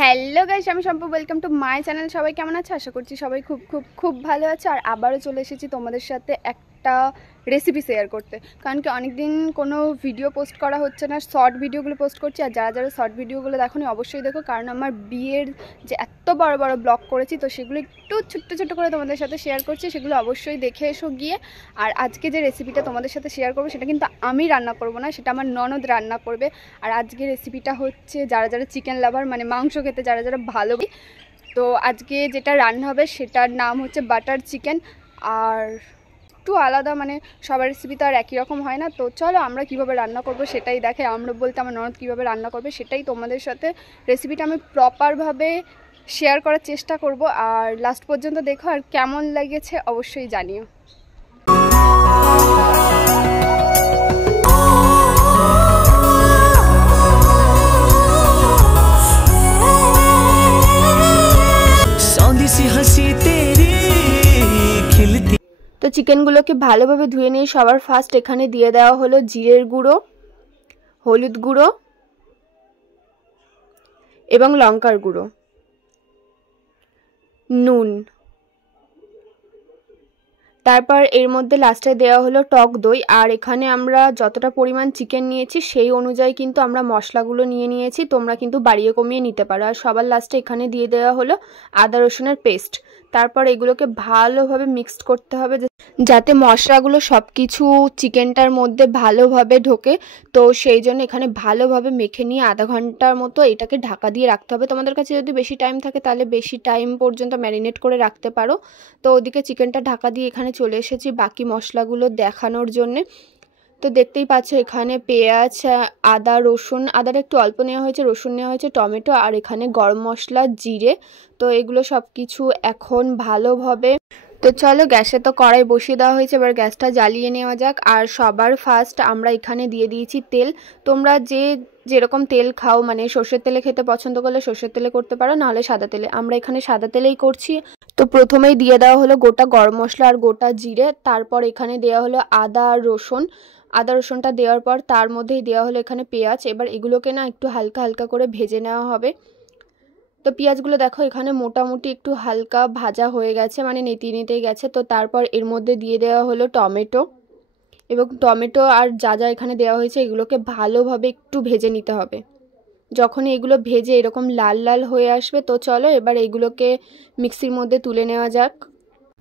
Hello guys, আমি সম্পূর্ণ welcome to my channel. সবাই কেমন আছে? আশা করছি সবাই খুব খুব খুব ভালো আছে। আর আবারও চলে এসেছি তোমাদের সাথে একটা রেসিপি শেয়ার করতে। কারণ কি অনেকদিন কোনো ভিডিও পোস্ট করা হচ্ছে না, শর্ট ভিডিওগুলো পোস্ট করছি। আর যারা যারা শর্ট ভিডিওগুলো দেখো অবশ্যই দেখো, কারণ আমার বিয়ের যে এত বড় বড় ব্লগ করেছি, তো সেগুলো একটু ছোট্ট ছোট্ট করে তোমাদের সাথে শেয়ার করছি, সেগুলো অবশ্যই দেখে এসো গিয়ে। আর আজকে যে রেসিপিটা তোমাদের সাথে শেয়ার করবো সেটা কিন্তু আমি রান্না করবো না, সেটা আমার ননদ রান্না করবে। আর আজকে রেসিপিটা হচ্ছে যারা যারা চিকেন লাভার, মানে মাংস খেতে যারা যারা ভালো, তো আজকে যেটা রান্না হবে সেটার নাম হচ্ছে বাটার চিকেন। আর একটু আলাদা, মানে সবার রেসিপি তো আর একই রকম হয় না। তো চলো আমরা কীভাবে রান্না করব সেটাই দেখে। আমরা বলতে আমার ননদ কীভাবে রান্না করবে সেটাই তোমাদের সাথে রেসিপিটা আমি প্রপারভাবে শেয়ার করার চেষ্টা করব। আর লাস্ট পর্যন্ত দেখো, আর কেমন লেগেছে অবশ্যই জানিও। তো চিকেনগুলোকে ভালোভাবে ধুয়ে নিয়ে সবার ফার্স্ট এখানে দিয়ে দেওয়া হলো জিরের গুঁড়ো, হলুদ গুঁড়ো এবং লঙ্কার গুঁড়ো, নুন। তারপর এর মধ্যে লাস্টে দেওয়া হলো টক দই। আর এখানে আমরা যতটা পরিমাণ চিকেন নিয়েছি সেই অনুযায়ী কিন্তু আমরা মশলাগুলো নিয়ে নিয়েছি, তোমরা কিন্তু বাড়িয়ে কমিয়ে নিতে পারো। আর সবার লাস্টে এখানে দিয়ে দেওয়া হলো আদা রসুনের পেস্ট। তারপর এগুলোকে ভালোভাবে মিক্সড করতে হবে যাতে মশলাগুলো সব কিছু চিকেনটার মধ্যে ভালোভাবে ঢোকে। তো সেই জন্য এখানে ভালোভাবে মেখে নিয়ে আধা ঘন্টার মতো এটাকে ঢাকা দিয়ে রাখতে হবে। তোমাদের কাছে যদি বেশি টাইম থাকে তাহলে বেশি টাইম পর্যন্ত ম্যারিনেট করে রাখতে পারো। তো ওদিকে চিকেনটা ঢাকা দিয়ে এখানে চলে এসেছি বাকি মশলাগুলো দেখানোর জন্যে। তো দেখতেই পাচ্ছ এখানে পেঁয়াজ, আদা, রসুন, আদাটা একটু অল্প নেওয়া হয়েছে, রসুন নেওয়া হয়েছে, টমেটো, আর এখানে গরম মশলা, জিরে। তো এগুলো সব কিছু এখন ভালোভাবে, তো চলো গ্যাসে তো কড়াই বসিয়ে দেওয়া হয়েছে, এবার গ্যাসটা জ্বালিয়ে নেওয়া যাক। আর সবার ফার্স্ট আমরা এখানে দিয়ে দিয়েছি তেল। তোমরা যেরকম তেল খাও, মানে সর্ষের তেলে খেতে পছন্দ করলে সর্ষের তেলে করতে পারো, নাহলে সাদা তেলে। আমরা এখানে সাদা তেলেই করছি। তো প্রথমেই দিয়ে দেওয়া হলো গোটা গরম মশলা আর গোটা জিরে। তারপর এখানে দেওয়া হলো আদা আর রসুন। আদা রসুনটা দেওয়ার পর তার মধ্যেই দেওয়া হলো এখানে পেঁয়াজ। এবার এগুলোকে না একটু হালকা হালকা করে ভেজে নেওয়া হবে। তো পেঁয়াজগুলো দেখো এখানে মোটামুটি একটু হালকা ভাজা হয়ে গেছে, মানে নেতিয়ে নিতেই গেছে। তো তারপর এর মধ্যে দিয়ে দেওয়া হলো টমেটো, এবং টমেটো আর যা যা এখানে দেওয়া হয়েছে এগুলোকে ভালোভাবে একটু ভেজে নিতে হবে। যখনই এগুলো ভেজে এরকম লাল লাল হয়ে আসবে, তো চলো এবার এগুলোকে মিক্সির মধ্যে তুলে নেওয়া যাক।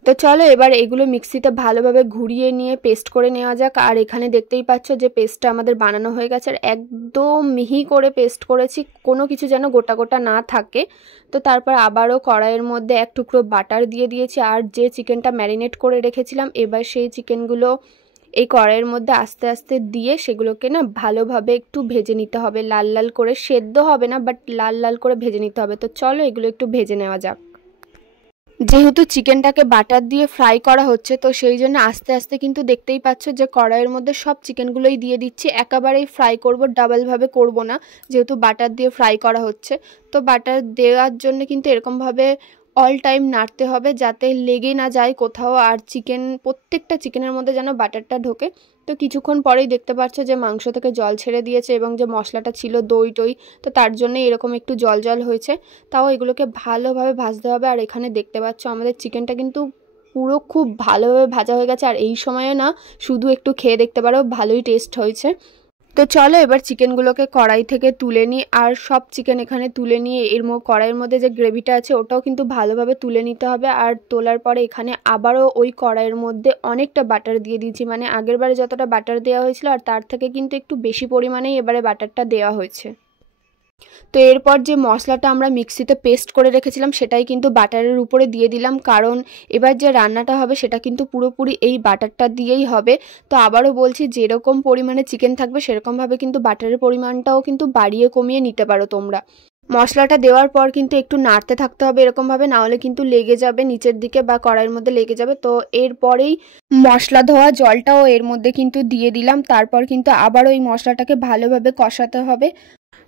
তো চলো এবার এগুলো মিক্সিতে ভালোভাবে ঘুরিয়ে নিয়ে পেস্ট করে নেওয়া যাক। আর এখানে দেখতেই পাচ্ছ যে পেস্টটা আমাদের বানানো হয়ে গেছে, আর একদম মিহি করে পেস্ট করেছি, কোনো কিছু যেন গোটা গোটা না থাকে। তো তারপর আবারও কড়াইয়ের মধ্যে এক টুকরো বাটার দিয়ে দিয়েছি। আর যে চিকেনটা ম্যারিনেট করে রেখেছিলাম, এবার সেই চিকেনগুলো এই কড়াইয়ের মধ্যে আস্তে আস্তে দিয়ে সেগুলোকে না ভালোভাবে একটু ভেজে নিতে হবে, লাল লাল করে। সেদ্ধ হবে না, বাট লাল লাল করে ভেজে নিতে হবে। তো চলো এগুলো একটু ভেজে নেওয়া যাক। যেহেতু চিকেনটাকে বাটার দিয়ে ফ্রাই করা হচ্ছে, তো সেই জন্য আস্তে আস্তে কিন্তু দেখতেই পাচ্ছ যে কড়াইয়ের মধ্যে সব চিকেনগুলোই দিয়ে দিচ্ছি। একেবারেই ফ্রাই করব, ডাবলভাবে করব না, যেহেতু বাটার দিয়ে ফ্রাই করা হচ্ছে। তো বাটার দেওয়ার জন্য কিন্তু এরকমভাবে অল টাইম নাড়তে হবে যাতে লেগে না যায় কোথাও। আর প্রত্যেকটা চিকেনের মধ্যে যেন বাটারটা ঢোকে। তো কিছুক্ষণ পরেই দেখতে পাচ্ছ যে মাংস থেকে জল ছেড়ে দিয়েছে, এবং যে মশলাটা ছিল দই টই, তো তার জন্য এরকম একটু জল জল হয়েছে। তাও এগুলোকে ভালোভাবে ভাজতে হবে। আর এখানে দেখতে পাচ্ছ আমাদের চিকেনটা কিন্তু পুরো খুব ভালোভাবে ভাজা হয়ে গেছে। আর এই সময়ে না শুধু একটু খেয়ে দেখতে পারো, ভালোই টেস্ট হয়েছে। তো চলো এবার চিকেনগুলোকে কড়াই থেকে তুলে নিই। আর সব চিকেন এখানে তুলে নিয়ে কড়াইয়ের মধ্যে যে গ্রেভিটা আছে ওটাও কিন্তু ভালোভাবে তুলে নিতে হবে। আর তোলার পরে এখানে আবারও ওই কড়াইয়ের মধ্যে অনেকটা বাটার দিয়ে দিয়েছি, মানে আগেরবারে যতটা বাটার দেওয়া হয়েছিল আর তার থেকে কিন্তু একটু বেশি পরিমাণেই এবারে বাটারটা দেওয়া হয়েছে। তো এরপর যে মশলাটা আমরা মিক্সিতে পেস্ট করে রেখেছিলাম সেটাই কিন্তু বাটারের উপরে দিয়ে দিলাম, কারণ এবার যে রান্নাটা হবে সেটা কিন্তু পুরোপুরি এই বাটারটা দিয়েই হবে। তো আবারও বলছি, যেরকম পরিমাণে চিকেন থাকবে সেরকমভাবে কিন্তু বাটারের পরিমাণটাও কিন্তু বাড়িয়ে কমিয়ে নিতে পারো তোমরা। মশলাটা দেওয়ার পর কিন্তু একটু নাড়তে থাকতে হবে এরকমভাবে, না হলে কিন্তু লেগে যাবে নিচের দিকে বা কড়াইয়ের মধ্যে লেগে যাবে। তো এরপরেই মশলা ধোয়া জলটাও এর মধ্যে কিন্তু দিয়ে দিলাম। তারপর কিন্তু আবার ওই মশলাটাকে ভালোভাবে কষাতে হবে।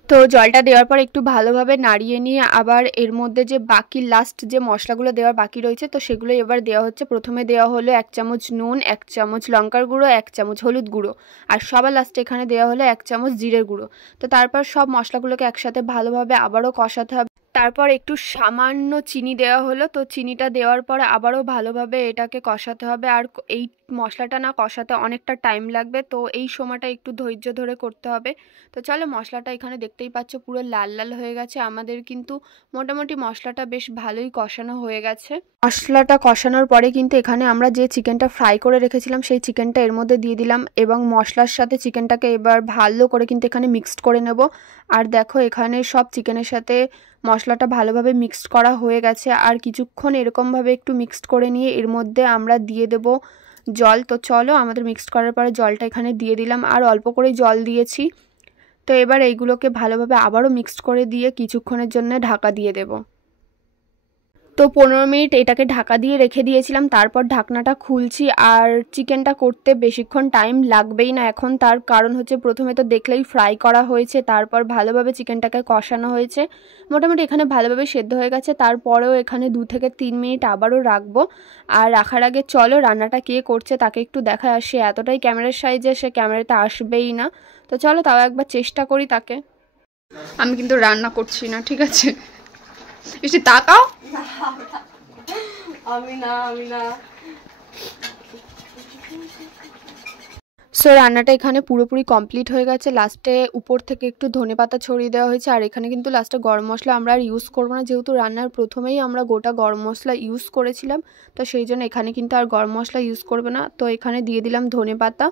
তো জলটা দেওয়ার পর একটু ভালোভাবে নাড়িয়ে নিয়ে আবার এর মধ্যে যে বাকি লাস্ট যে মশলাগুলো দেওয়ার বাকি রয়েছে, তো সেগুলো এবার দেওয়া হচ্ছে। প্রথমে দেওয়া হলো 1 চামচ নুন, 1 চামচ লঙ্কার গুঁড়ো, 1 চামচ হলুদ গুঁড়ো, আর সবার লাস্টে এখানে দেওয়া হলো 1 চামচ জিরের গুঁড়ো। তো তারপর সব মশলাগুলোকে একসাথে ভালোভাবে আবারও কষাতে হবে। তারপর একটু সামান্য চিনি দেওয়া হলো। তো চিনিটা দেওয়ার পরে আবারও ভালোভাবে এটাকে কষাতে হবে। আর এই মশলাটা না কষাতে অনেকটা টাইম লাগবে, তো এই সময়টা একটু ধৈর্য ধরে করতে হবে। তো চলো, মশলাটা এখানে দেখতেই পাচ্ছ পুরো লাল লাল হয়ে গেছে। আমাদের কিন্তু মোটামুটি মশলাটা বেশ ভালোই কষানো হয়ে গেছে। মশলাটা কষানোর পরে কিন্তু এখানে আমরা যে চিকেনটা ফ্রাই করে রেখেছিলাম সেই চিকেনটা এর মধ্যে দিয়ে দিলাম এবং মশলার সাথে চিকেনটাকে এবার ভালো করে কিন্তু এখানে মিক্সড করে নেব। আর দেখো এখানে সব চিকেনের সাথে মশলাটা ভালোভাবে মিক্সড করা হয়ে গেছে। আর কিছুক্ষণ এরকমভাবে একটু মিক্সড করে নিয়ে এর মধ্যে আমরা দিয়ে দেব জল। তো চলো, আমাদের মিক্সড করার পরে জলটা এখানে দিয়ে দিলাম, আর অল্প করেই জল দিয়েছি। তো এবার এইগুলোকে ভালোভাবে আবারও মিক্সড করে দিয়ে কিছুক্ষণের জন্য ঢাকা দিয়ে দেব। তো 15 মিনিট এটাকে ঢাকা দিয়ে রেখে দিয়েছিলাম। তারপর ঢাকনাটা খুলছি, আর চিকেনটা করতে বেশিক্ষণ টাইম লাগবেই না এখন। তার কারণ হচ্ছে প্রথমে তো দেখলেই ফ্রাই করা হয়েছে, তারপর ভালোভাবে চিকেনটাকে কষানো হয়েছে। মোটামুটি এখানে ভালোভাবে সেদ্ধ হয়ে গেছে। তারপরেও এখানে 2 থেকে 3 মিনিট আবারও রাখবো। আর রাখার আগে চলো রান্নাটা কে করছে তাকে একটু দেখা আসে। এতটাই ক্যামেরার সাইজে সে ক্যামেরাতে আসবেই না। তো চলো তাও একবার চেষ্টা করি তাকে। আমি কিন্তু রান্না করছি না, ঠিক আছে? এসে তাকাও। আমি না সো রান্নাটা এখানে পুরোপুরি কমপ্লিট হয়ে গেছে। লাস্টে উপর থেকে একটু ধনেপাতা ছড়িয়ে দেওয়া হয়েছে। আর এখানে কিন্তু লাস্টে গরম মশলা আমরা আর ইউজ করবো না, যেহেতু রান্নার প্রথমেই আমরা গোটা গরম মশলা ইউজ করেছিলাম। তো সেই জন্য এখানে কিন্তু আর গরম মশলা ইউজ করবে না। তো এখানে দিয়ে দিলাম ধনেপাতা।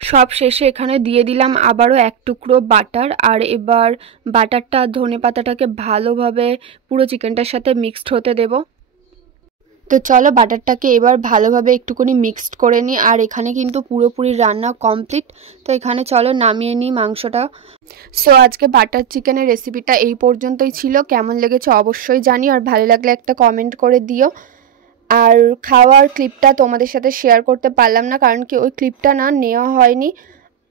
সব শেষে এখানে দিয়ে দিলাম আবারও 1 টুকরো বাটার। আর এবার বাটারটা ধনেপাতাটাকে ভালোভাবে পুরো চিকেনটার সাথে মিক্সড হতে দেব। তো চলো বাটারটাকে এবার ভালোভাবে একটুখানি মিক্সড করে নিই। আর এখানে কিন্তু পুরোপুরি রান্না কমপ্লিট। তো এখানে চলো নামিয়ে নিই মাংসটা। সো আজকে বাটার চিকেনের রেসিপিটা এই পর্যন্তই ছিল। কেমন লেগেছে অবশ্যই জানিও, আর ভালো লাগলে একটা কমেন্ট করে দিও। আর খাওয়ার ক্লিপটা তোমাদের সাথে শেয়ার করতে পারলাম না, কারণ কি ওই ক্লিপটা না নেওয়া হয়নি।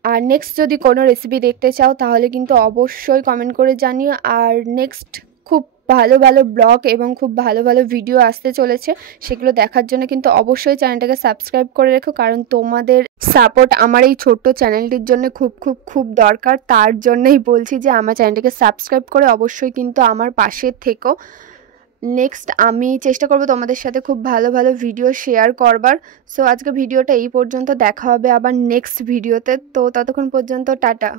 আর নেক্সট যদি কোনো রেসিপি দেখতে চাও তাহলে কিন্তু অবশ্যই কমেন্ট করে জানিও। আর নেক্সট খুব ভালো ভালো ব্লগ এবং খুব ভালো ভালো ভিডিও আসতে চলেছে, সেগুলো দেখার জন্য কিন্তু অবশ্যই চ্যানেলটাকে সাবস্ক্রাইব করে রেখো, কারণ তোমাদের সাপোর্ট আমার এই ছোট্ট চ্যানেলটির জন্য খুব খুব খুব দরকার। তার জন্যই বলছি যে আমার চ্যানেলটাকে সাবস্ক্রাইব করে অবশ্যই কিন্তু আমার পাশে থেকো। নেক্সট আমি চেষ্টা করব তোমাদের সাথে খুব ভালো ভালো ভিডিও শেয়ার করবার। সো আজকে ভিডিওটা এই পর্যন্ত, দেখা হবে আবার নেক্সট ভিডিওতে। তো ততক্ষণ পর্যন্ত টাটা।